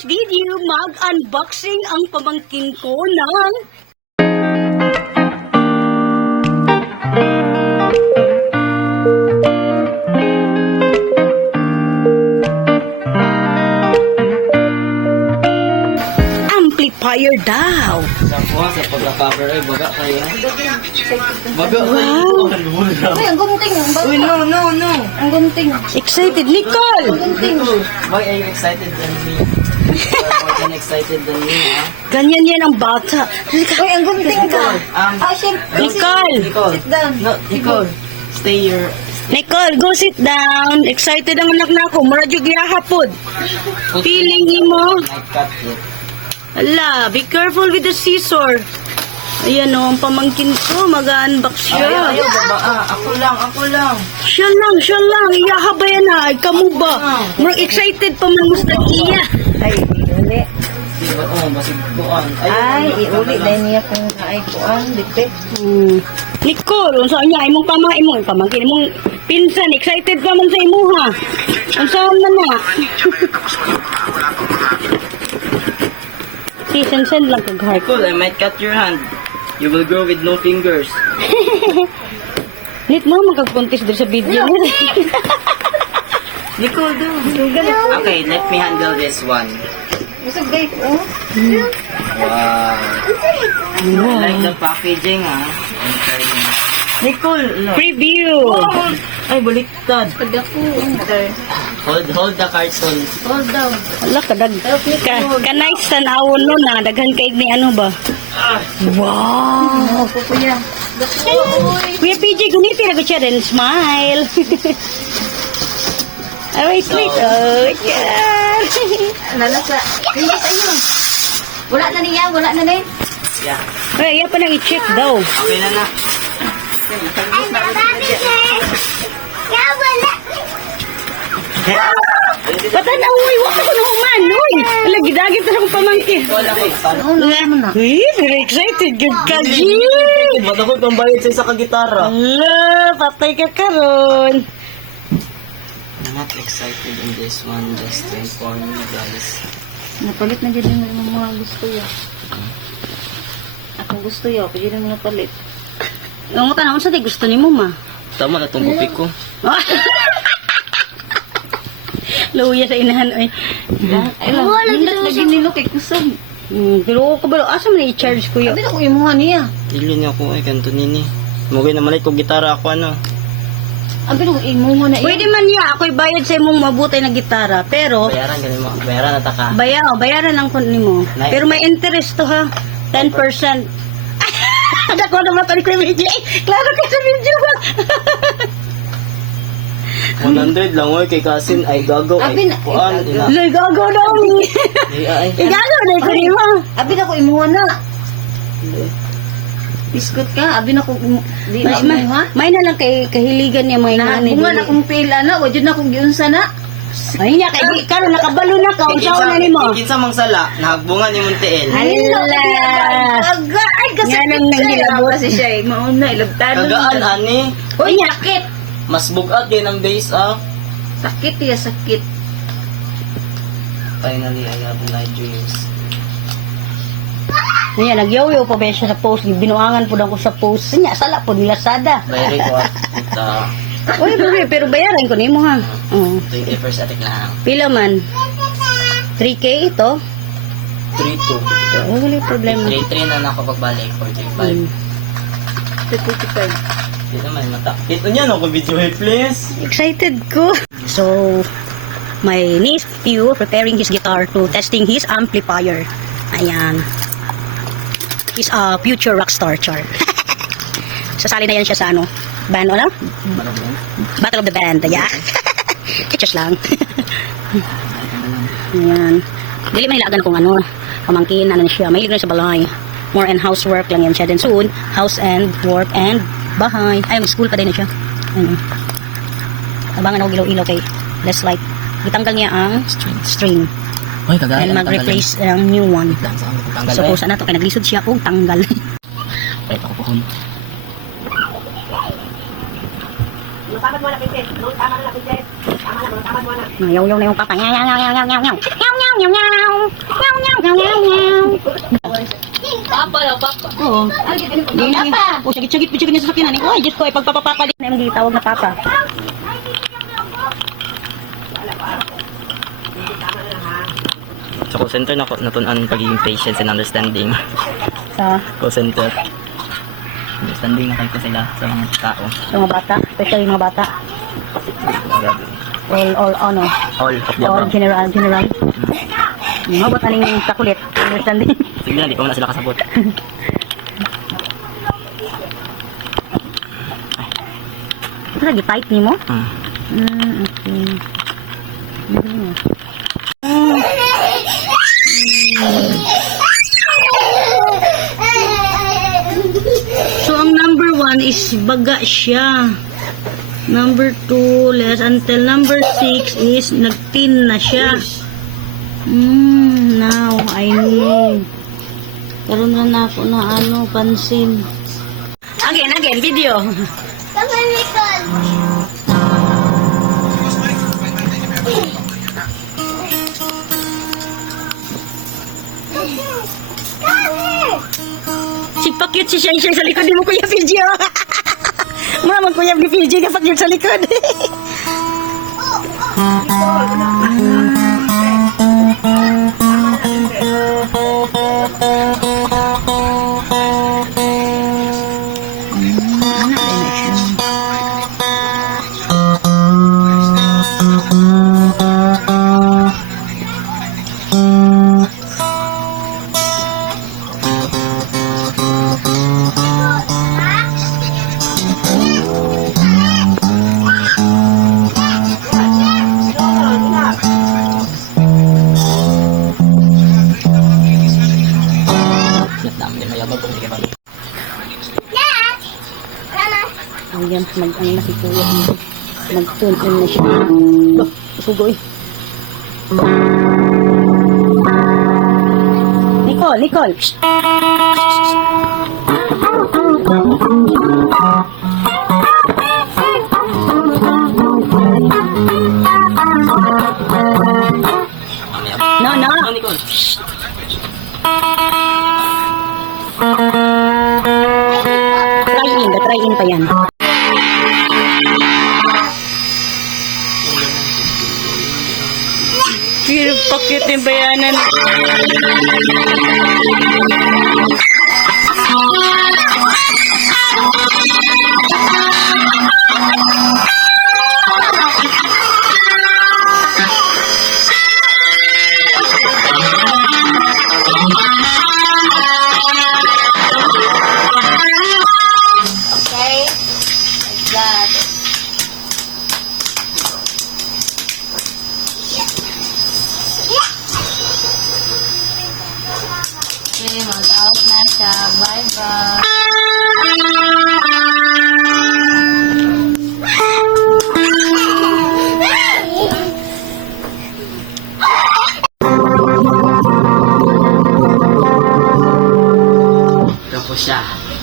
Video, mag-unboxing ang pamangkin ko ng amplifier daw. Sa pagka-cover ay baga kayo. Baga kayo. Uy, ang gunting. Uy, no. Ang gunting. Excited, Nicole! Why are you excited than me? More than excited than me, ha? Ganyan yan ang bata. Uy, ang gunting ka. Nicole! Nicole. Sit down. No, Nicole. Stay your... Nicole, go sit down. Excited ang anak na ako. Mura jud gihapon. Feeling mo? Might cut it. Ala, be careful with the scissor. Ayan o, ang pamangkin ko, mag-unbox siya. Ayaw, baba. Ako lang. Siya lang. Iyahabayan na. Ay, kamu ba? Murag excited pa man gusto iya. Ay, iuli. Diba, basig buwan. Ay, iuli. Dahil niya kung ay kuan, dipit. Nicole, unsa niya imong pamangkin imong pinsan, excited pa man sa imo ha. Unsaon man na? Send lang kag heart. Nicole, I might cut your hand. You will grow with no fingers. Nit mo magkagpuntis dito sa video. Nicole, do. Okay, let me handle this one. Gusto guys, oh. Wow. I like the packaging, ha? Nicole, no. Preview. Ay, baliktad. Pag ako, Hold the carton. hold down. Ala kadag. Kanay sa nawon no na daghan kay ni ano ba? Wow. Oh, kuya. Kuya PJ guniti ra siya then smile. Wait. Oh, yeah. Nalasa. Bilis ayun. Wala na niya, wala na ni. Yeah. Ay, iya pa nang i-check daw. Okay na. Patan na, uy, wak ako na human, uy. Ala, gidagit na akong pamangkin. Wala ko. Oo, naman na. Uy, very excited, good ka, G. Ba't ako itong bayad sa isa ka gitara? Ala, patay ka karon. I'm not excited in this one. Just to inform you guys. Napalit na dyan yung mga gusto yun. Ako gusto yun, ako dyan yung napalit. Ang tanong sa di gusto ni mo, ma. Tama na itong bupik ko. Luya sa inahan, oy. Ay lang, hindi na dyan nilo kay kusog. Pero ko ba, asa man i-charge ko yun? Sabi na ko imuha niya. Dili niya ako ay kanto nini. Mugay na malit ko gitara ako ano. Sabi na ko imuha na Pwede man niya, ako'y bayad sa imong mabutay na gitara. Pero, Bayaran ganin mo. Bayaran na taka. bayaran ang kun nimo. Nice. Pero may interest to ha. 10%. Ako naman pa ni Kuya BJ. Klaro ka sa video ba? 100 lang oy kay kasin ay gago ay Abi na- kuan ay, ina. Lay, gago daw. Ay. Igago na ko nimo. Abi na ko imuha na. Biskot ka, abi na ko di na imuha. May na lang kay kahiligan niya mga ingani. Nahabungan akong pila na, wajud na akong giunsa na. Ay niya kay karon nakabalo na ka unsa na nimo. Kinsa mang sala nahagbungan ni Montiel. Ala. Aga, ay kasi Nga nang nangilabot. kasi siya eh, mauna ilabtado. Kagaan ani. Uy, sakit. Mas bugat din ang base ah. Sakit ya, sakit. Finally I have night dreams. Niya nagyaw-yaw pa ba siya sa post, binuangan po ko sa post. Niya sala po nila sada. Bayari ko at Uy, pero bayaran ko nimo ha. Oo. 20% atik lang. Pila man? 3K ito? 3-2. Oh, wala problema. 3-3 na ako pagbalik. 4-3-5. 35. Dito man mata. Ito niya no ko video please. Excited ko. So, my nephew preparing his guitar to testing his amplifier. Ayan. He's a future rockstar, char. Sasali na yan siya sa ano? Band, ano? Battle of the Band, yeah. Kitchos lang. Ayan. Dili man nilagan kung ano, pamangkin, ano na siya. Mahilig na sa balay. More and housework lang yan siya. Then soon, house and work and bahay. Ay, mag-school pa din na siya. Ano. Abangan ako gilaw-ilaw kay less light. Itanggal niya ang string. Oy, kagaya. And mag-replace ng new one. So, kung saan na to, kaya naglisod siya, tanggal. Ay, ako po kung. Tama mo na, Pintes. Tama na, Pintes. Tama Yaw yaw na yung papa. Yaw yaw yaw yaw yaw yaw yaw. Yaw yaw yaw yaw. Yaw yaw yaw yaw yaw. Papa lang, papa. Oo. Papa! O, sagit-sagit po niya sa sakinan. Ay, Diyos ko, ay pagpapapalit na yung tawag na papa. Sa call center na natunan pagiging patience and understanding. Sa Call center. Understanding na kayo sila sa mga tao. mga bata, especially mga bata. All ano, All of the all above. general. Mabot aning kakulit, understanding. Sige na, di pa mo na sila kasabot. Lagi tight ni mo? Hmm. Okay. So, ang number 1 is baga siya. Number 2, less until number 6 is nagtin na siya. Now, I know. Karoon na ako na pansin. Again, video. Si pa-cute si Shai sa likod ni mo, Kuya Fidji. Mama, Kuya Fidji kapag yun sa likod. Ayan, mag-ano na si Kuya. Mag-tune in na siya. Loh, sugoy. Nicole. Psst. No. Try in pa yan. Pero pakit yung bayanan. Okay? Like that. Okay, mag-out na siya. Bye-bye.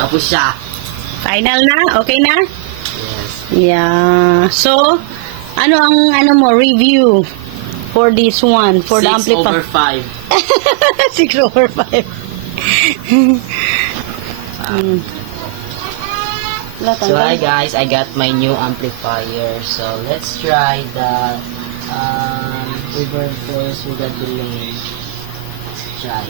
Tapos siya. Final na? Okay na? Yes. Yeah. So, ano mo, review for this one, for the 6 amplifier. over 5. 6 over 5. So hi guys, I got my new amplifier. So let's try the reverb first with the delay. Let's try.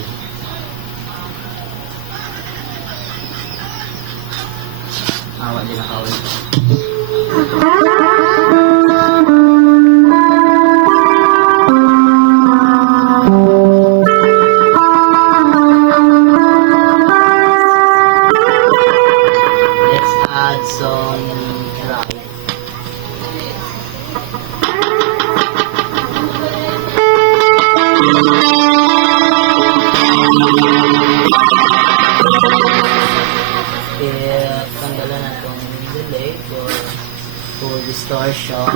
Awa din nakawin. Let's add some drive. Tanggalan na itong delay for full distortion.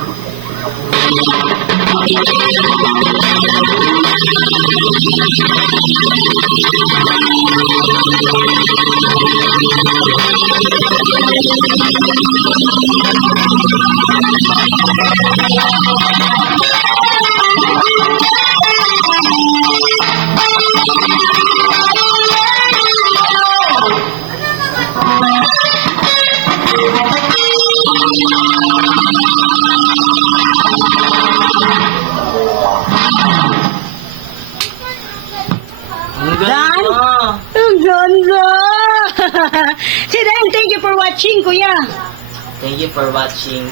Ang galing Done? mo. Ang ganda! So then, thank you for watching, kuya. Thank you for watching.